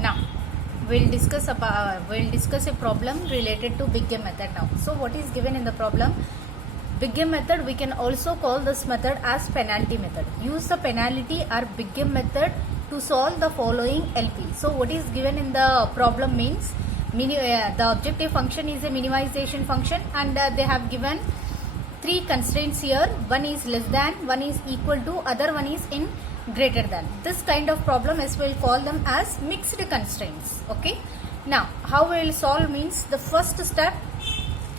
Now we'll discuss a problem related to big M method now. So what is given in the problem? Big M method, we can also call this method as penalty method. Use the penalty or big M method to solve the following LP. So what is given in the problem means the objective function is a minimization function, and they have given three constraints here. One is less than, one is equal to, other one is in greater than. This kind of problem as we'll call them as mixed constraints. Okay, now how we will solve means the first step,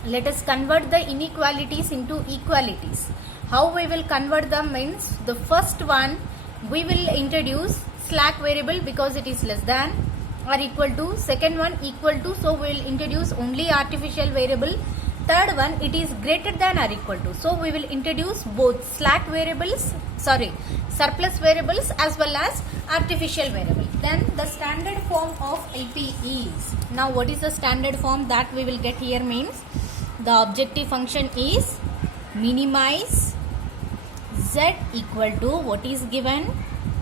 let us convert the inequalities into equalities. How we will convert them means the first one we will introduce slack variable because it is less than or equal to. Second one equal to, so we will introduce only artificial variable. Third one, it is greater than or equal to, so we will introduce both surplus variables as well as artificial variable. Then the standard form of LP is, now what is the standard form that we will get here means the objective function is minimize z equal to what is given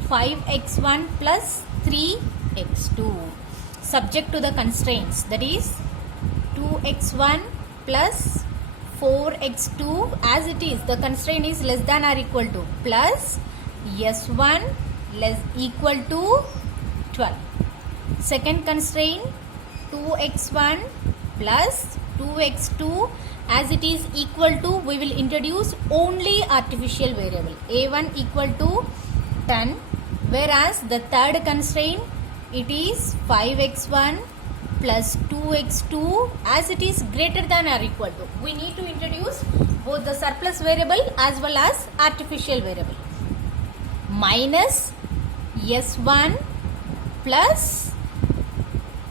5x1 plus 3x2 subject to the constraints, that is 2x1 plus 4x2 as it is, the constraint is less than or equal to, plus s1 less equal to 12. Second constraint 2x1 plus 2x2 as it is equal to, we will introduce only artificial variable a1 equal to 10, whereas the third constraint it is 5x1 plus 2x2 as it is greater than or equal to. We need to introduce both the surplus variable as well as artificial variable. Minus s1 plus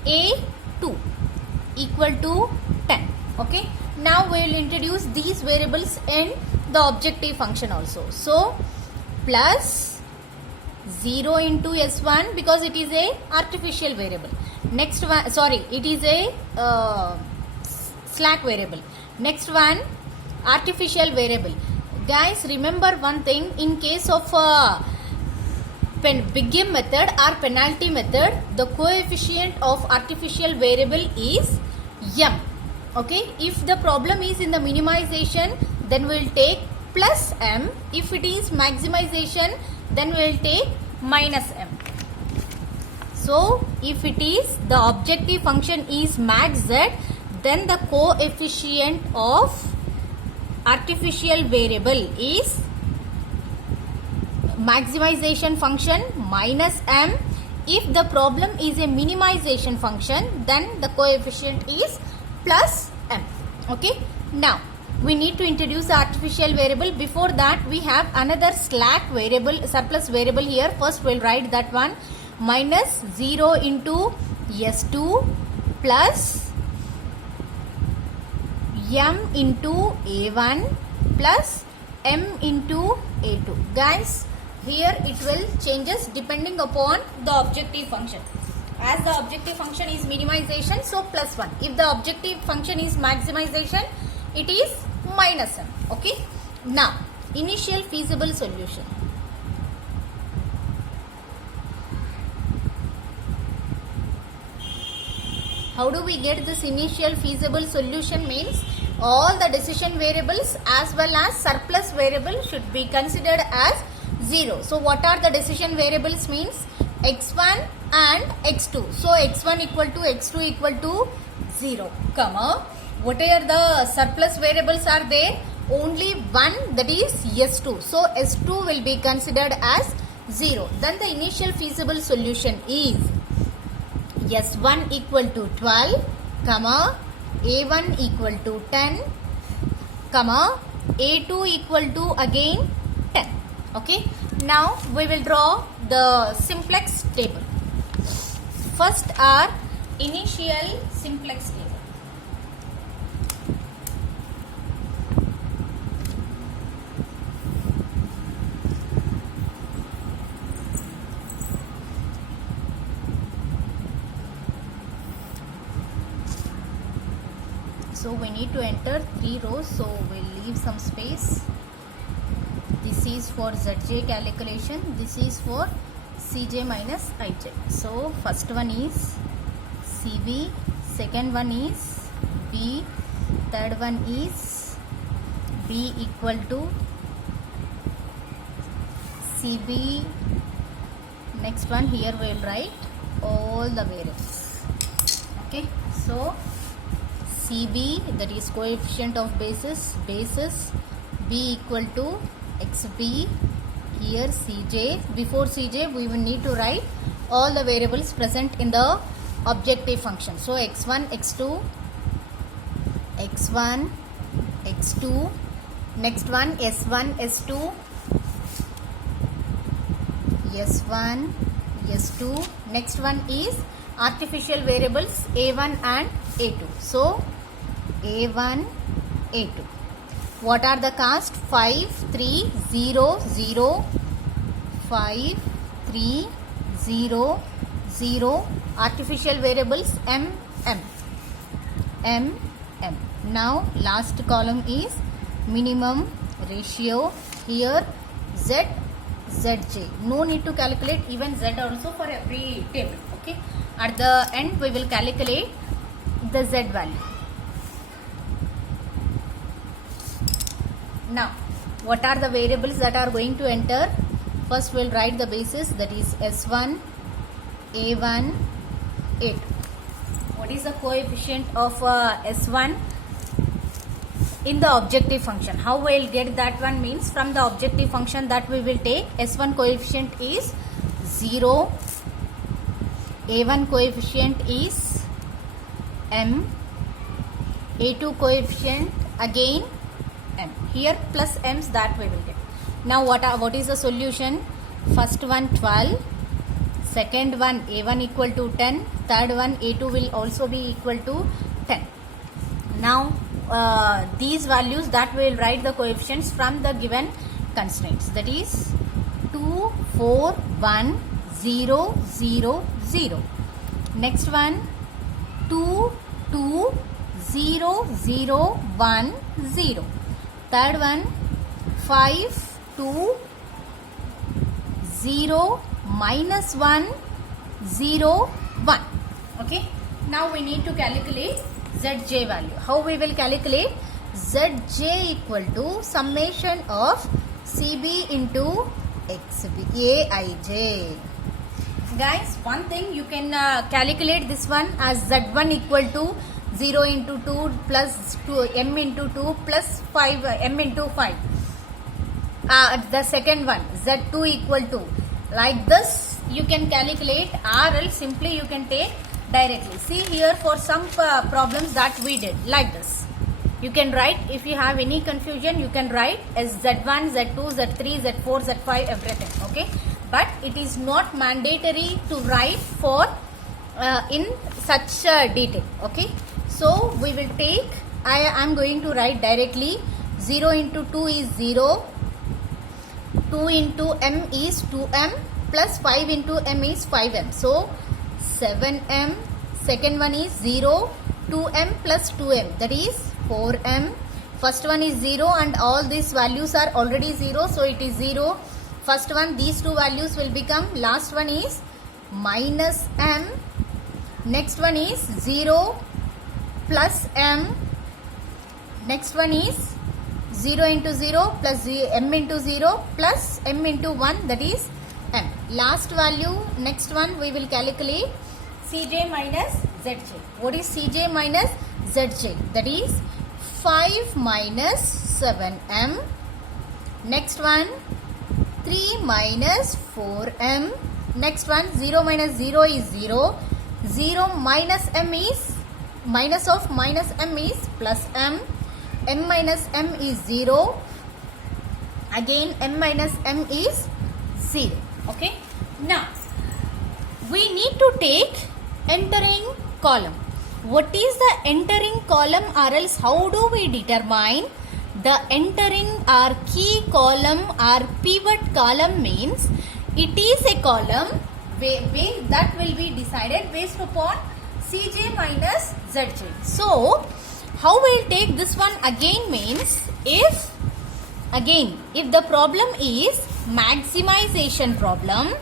a2 equal to 10. Okay. Now we will introduce these variables in the objective function also. So plus 0 into s1 because it is a artificial variable. Next one, it is a slack variable. Next one, artificial variable. Guys, remember one thing, in case of big M method or penalty method, the coefficient of artificial variable is m. Okay, if the problem is in the minimization, then we will take plus m. If it is maximization, then we will take minus m. So if it is the objective function is max z, then the coefficient of artificial variable is maximization function minus m. If the problem is a minimization function, then the coefficient is plus m. Okay, now we need to introduce the artificial variable. Before that, we have another slack variable, surplus variable here. First we'll write that one, minus 0 into s2 plus m into a1 plus m into a2. Guys, here it will changes depending upon the objective function. As the objective function is minimization, so plus 1. If the objective function is maximization, it is minus m. Okay. Now, initial feasible solution. How do we get this initial feasible solution means all the decision variables as well as surplus variable should be considered as 0. So what are the decision variables means x1 and x2. So x1 equal to x2 equal to 0, comma. What are the surplus variables are there? Only one, that is s2. So s2 will be considered as 0. Then the initial feasible solution is s1 equal to 12, comma, a1 equal to 10, comma, a2 equal to again 10. Okay. Now we will draw the simplex table. First are initial simplex table. So we need to enter 3 rows, so we'll leave some space. This is for ZJ calculation, this is for Cj minus Ij. So first one is Cb, second one is B, third one is B equal to Cb. Next one, here we will write all the variables. Okay, so Cb, that is coefficient of basis, B equal to xb. Here Cj, before Cj we will need to write all the variables present in the objective function. So x1, x2, x1, x2, next one s1, s2, s1, s2, next one is artificial variables a1 and a2. So a1, a2. What are the cast? 5, 3, 0, 0, 5, 3, 0, 0. Artificial variables m, m, m, m. Now last column is minimum ratio. Here z, zj. No need to calculate even z also for every table. Okay. At the end we will calculate the z value. Now, what are the variables that are going to enter? First, we'll write the basis, that is S1, A1, A2. What is the coefficient of S1 in the objective function? How we'll get that one means from the objective function that we will take. S1 coefficient is 0, A1 coefficient is M, A2 coefficient again m. Here plus m's that we will get. Now what is the solution? First one 12, second one a1 equal to 10, third one a2 will also be equal to 10. Now these values that we will write the coefficients from the given constraints, that is 2, 4, 1, 0, 0, 0. Next one 2, 2, 0, 0, 1, 0. Third one 5, 2, 0, minus 1, 0, 1. Okay. Now we need to calculate Zj value. How we will calculate? Zj equal to summation of Cb into xb, Aij. Guys, one thing you can calculate this one as Z1 equal to 0 into 2 plus 2 m into 2 plus 5 m into 5. The second one Z2 equal to, like this you can calculate, or else simply you can take directly. See here for some problems that we did like this. You can write, if you have any confusion you can write as Z1, Z2, Z3, Z4, Z5 everything. Okay, but it is not mandatory to write for in such detail. Okay, so we will take, I am going to write directly. 0 into 2 is 0, 2 into m is 2m, plus 5 into m is 5m. So 7m, second one is 0, 2m plus 2m, that is 4m. First one is 0 and all these values are already 0, so it is 0. First one, these two values will become, last one is minus m, next one is 0 plus m, next one is 0 into 0 plus m into 0 plus m into 1, that is m. Last value, next one we will calculate Cj minus Zj. What is Cj minus Zj? That is 5 minus 7m. Next one 3 minus 4m. Next one 0 minus 0 is 0. 0 minus m is, minus of minus m is plus m. M minus m is 0. Again m minus m is 0. Okay. Now we need to take entering column. What is the entering column, or else how do we determine the entering or key column or pivot column? Means it is a column that will be decided based upon Cj minus Zj. So how we'll take this one again means, if the problem is maximization problem,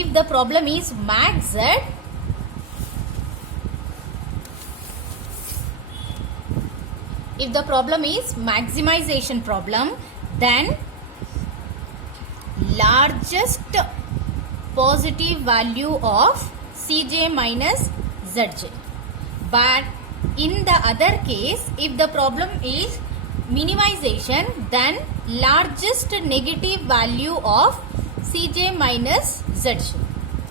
if the problem is max z, if the problem is maximization problem, then largest positive value of Cj minus Zj. But in the other case, if the problem is minimization, then largest negative value of Cj minus Zj.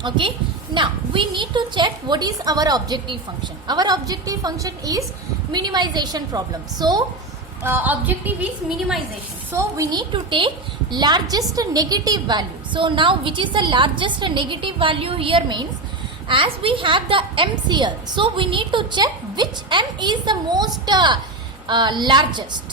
Okay. Now we need to check what is our objective function. Our objective function is minimization problem. So objective is minimization. So we need to take largest negative value. So now which is the largest negative value here means, as we have the m's here, so we need to check which m is the most largest,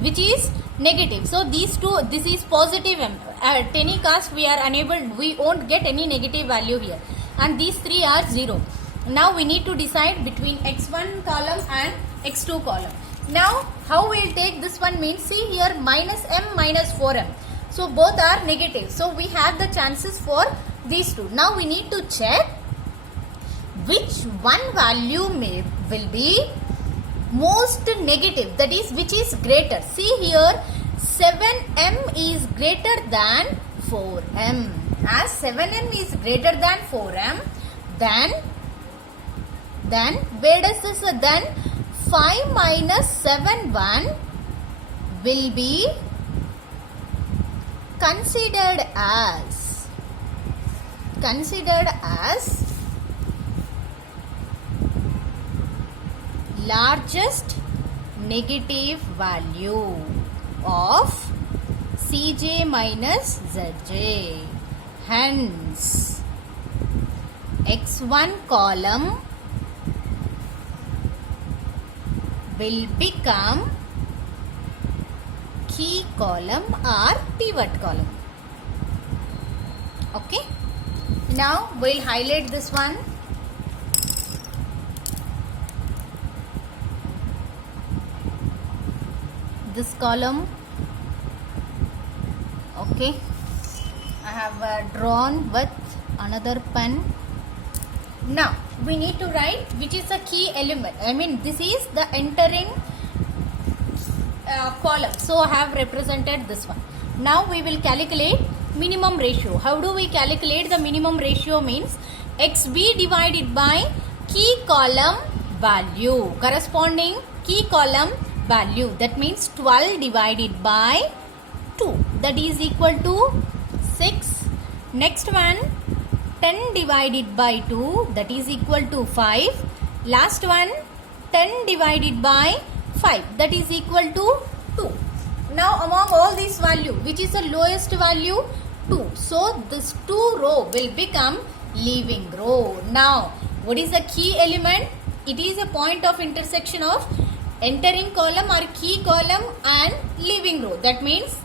which is negative. So these two, this is positive m. At any cost we are unable, we won't get any negative value here, and these three are 0. Now we need to decide between x1 column and x2 column. Now how we will take this one means, see here minus m minus 4m. So both are negative. So we have the chances for these two. Now we need to check which one value will be most negative, that is which is greater. See here 7m is greater than 4m. As 7m is greater than 4m, then where does this, then 5 minus 7 1 will be considered as largest negative value of Cj minus Zj. Hence x1 column will become key column or pivot column. Okay. Now we'll highlight this one. This column. Okay. I have drawn with another pen. Now we need to write which is the key element. I mean this is the entering column. So I have represented this one. Now we will calculate minimum ratio. How do we calculate the minimum ratio means, xb divided by key column value, corresponding key column value, that means 12 divided by 2, that is equal to 6. Next one 10 divided by 2, that is equal to 5. Last one 10 divided by 5, that is equal to 2. Now among all these value, which is the lowest value? 2. So this 2 row will become leaving row. Now what is the key element? It is a point of intersection of entering column or key column and leaving row. That means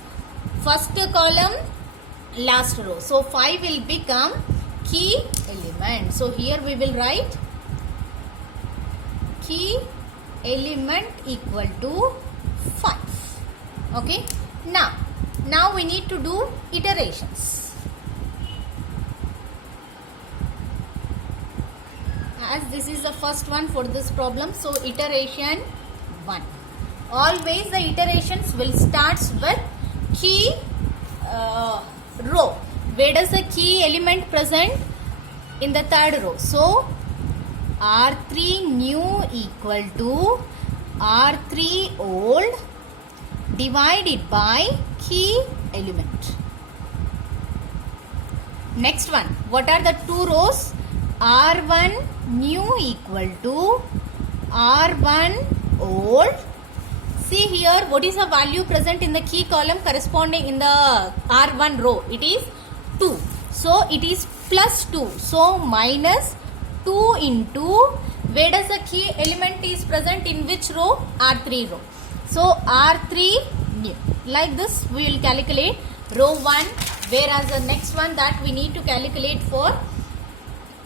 first column, last row. So 5 will become key element. So here we will write key element equal to 5. Okay. Now we need to do iterations. As this is the first one for this problem, so iteration 1. Always the iterations will start with key row. Where does the key element present? In the third row. So R3 new equal to R3 old divided by key element. Next one, what are the two rows? R1 new equal to R1 old. See here, what is the value present in the key column corresponding in the R1 row? It is 2. So it is plus 2. So minus 2 into, where does the key element is present in which row? R3 row. So R3 new. Like this we will calculate row 1, whereas the next one that we need to calculate for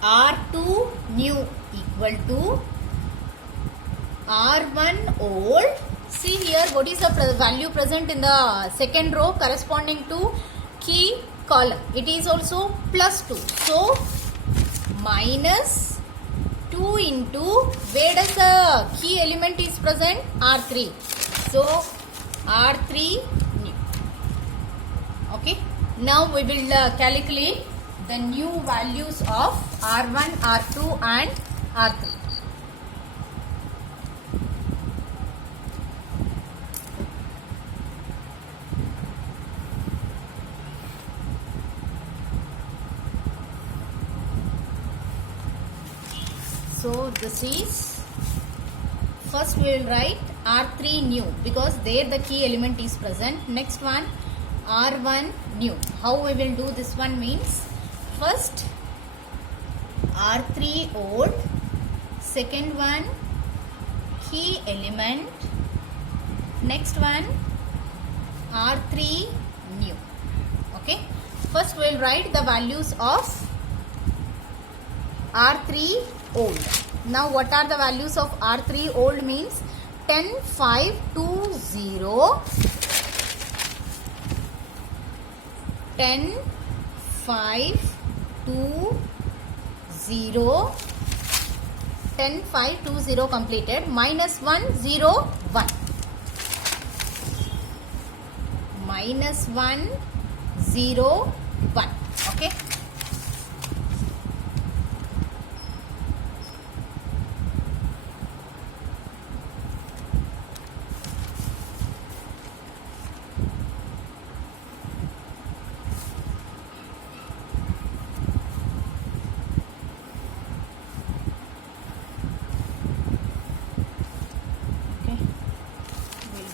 R2 new equal to R1 old. See here, what is the value present in the second row corresponding to key column, it is also plus 2. So minus 2 into, where does the key element is present? R3. So R3 new. Okay. Now we will calculate the new values of R1, R2 and R3. So this is, first we will write R3 new because there the key element is present. Next one R1 new. How we will do this one means, first R3 old, second one key element, next one R3 new. Okay. First we will write the values of R3 old. Now what are the values of R3 old means? 10, 5, 2, 0, 10, 5, 2, 0, 10, 5, 2, 0 completed, minus 1, 0, 1, minus 1, 0, 1. Okay.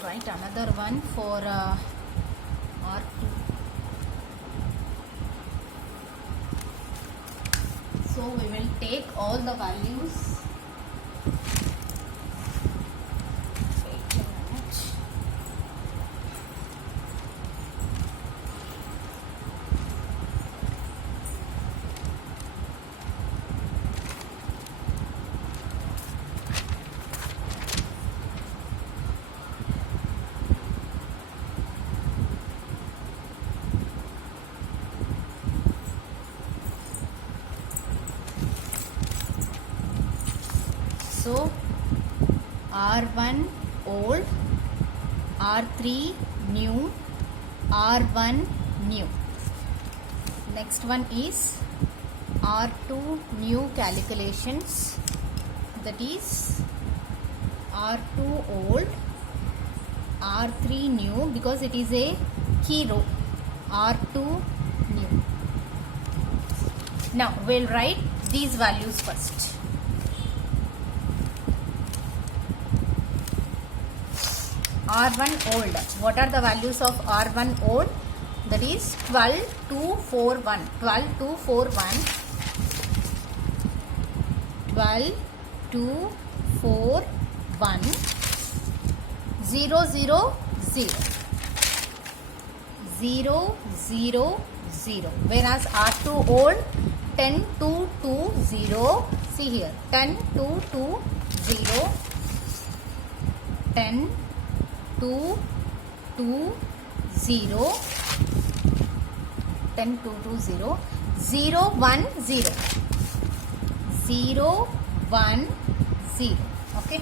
Write another one for R2. So we will take all the values. Wait a minute. So R1 old, R3 new, R1 new. Next one is R2 new calculations, that is R2 old, R3 new because it is a key row, R2 new. Now we'll write these values first. R1 old. What are the values of R1 old? That is 12, 2, 4, 1. 12, 2, 4, 1. 12, 2, 4, 1. 0, 0, 0. 0, 0, 0. Whereas R2 old 10, 2, 2, 0. See here. 10, 2, 2, 0. 10, 2, 2, 0, 10, 2, 2, 0, 0, 1, 0, 0, 1, 0. Okay.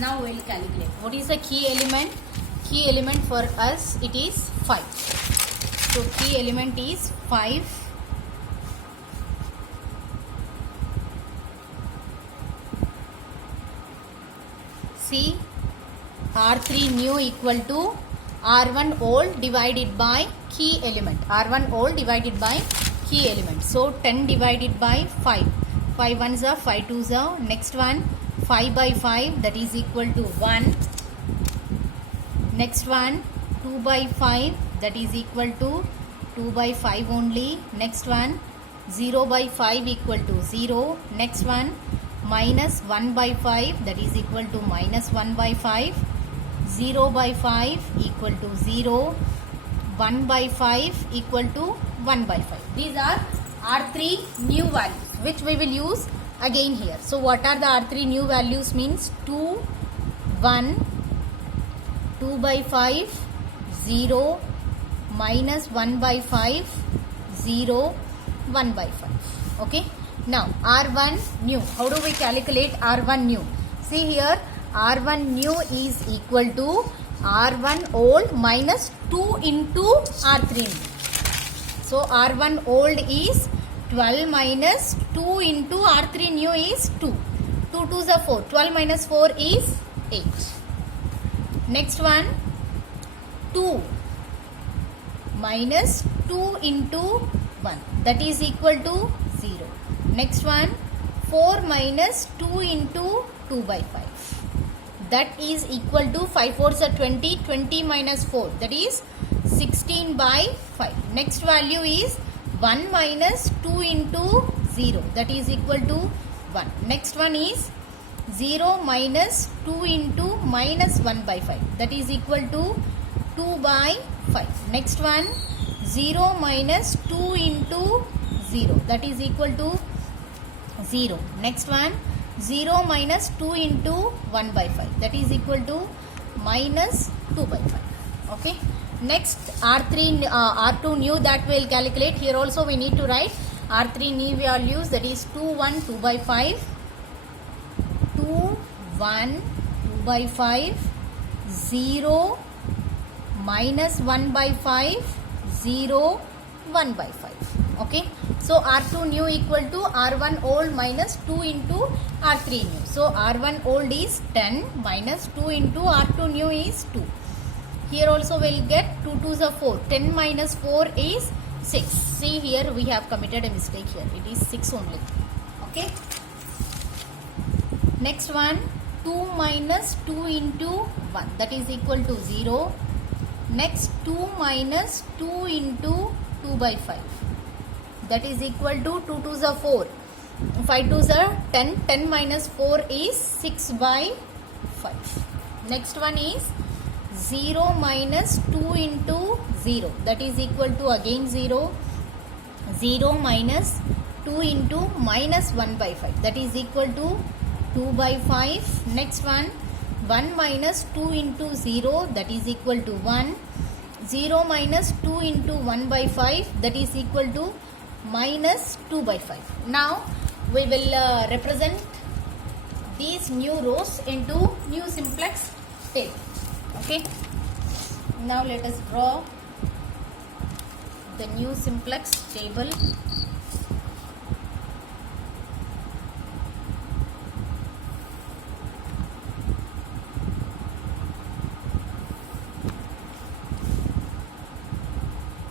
Now we will calculate. What is the key element? Key element for us, it is 5. So key element is 5. See, R3 new equal to R1 old divided by key element. R1 old divided by key element. So 10 divided by 5. 5 ones are 5 twos are. Next one 5 by 5, that is equal to 1. Next one 2 by 5, that is equal to 2 by 5 only. Next one 0 by 5 equal to 0. Next one minus 1 by 5, that is equal to minus 1 by 5. 0 by 5 equal to 0. 1 by 5 equal to 1 by 5. These are R3 new values which we will use again here. So what are the R3 new values means 2, 1, 2 by 5, 0, minus 1 by 5, 0, 1 by 5. Okay. Now R1 new. How do we calculate R1 new? See here, R1 new is equal to R1 old minus 2 into R3 new. So R1 old is 12 minus 2 into R3 new is 2. 2 2s are 4. 12 minus 4 is 8. Next one, 2 minus 2 into 1, that is equal to 0. Next one, 4 minus 2 into 2 by 5, that is equal to 5 4s are 20. 20 minus 4, that is 16 by 5. Next value is 1 minus 2 into 0, that is equal to 1. Next one is 0 minus 2 into minus 1 by 5, that is equal to 2 by 5. Next one, 0 minus 2 into 0, that is equal to 0. Next one, 0 minus 2 into 1 by 5, that is equal to minus 2 by 5. Okay. Next R2 new that we will calculate. Here also we need to write R3 new values, that is 2 1 2 by 5, 2 1 2 by 5, 0 minus 1 by 5, 0 1 by 5. Okay. So R2 new equal to R1 old minus 2 into R3 new. So R1 old is 10 minus 2 into R2 new is 2. Here also we will get 2 2s are 4. 10 minus 4 is 6. See here we have committed a mistake here. It is 6 only. Okay. Next one, 2 minus 2 into 1, that is equal to 0. Next 2 minus 2 into 2 by 5, that is equal to 2 2s are 4. 5 2s are 10. 10 minus 4 is 6 by 5. Next one is 0 minus 2 into 0, that is equal to again 0. 0 minus 2 into minus 1 by 5, that is equal to 2 by 5. Next one, 1 minus 2 into 0, that is equal to 1. 0 minus 2 into 1 by 5, that is equal to minus 2 by 5. Now we will represent these new rows into new simplex table. Okay. Now let us draw the new simplex table.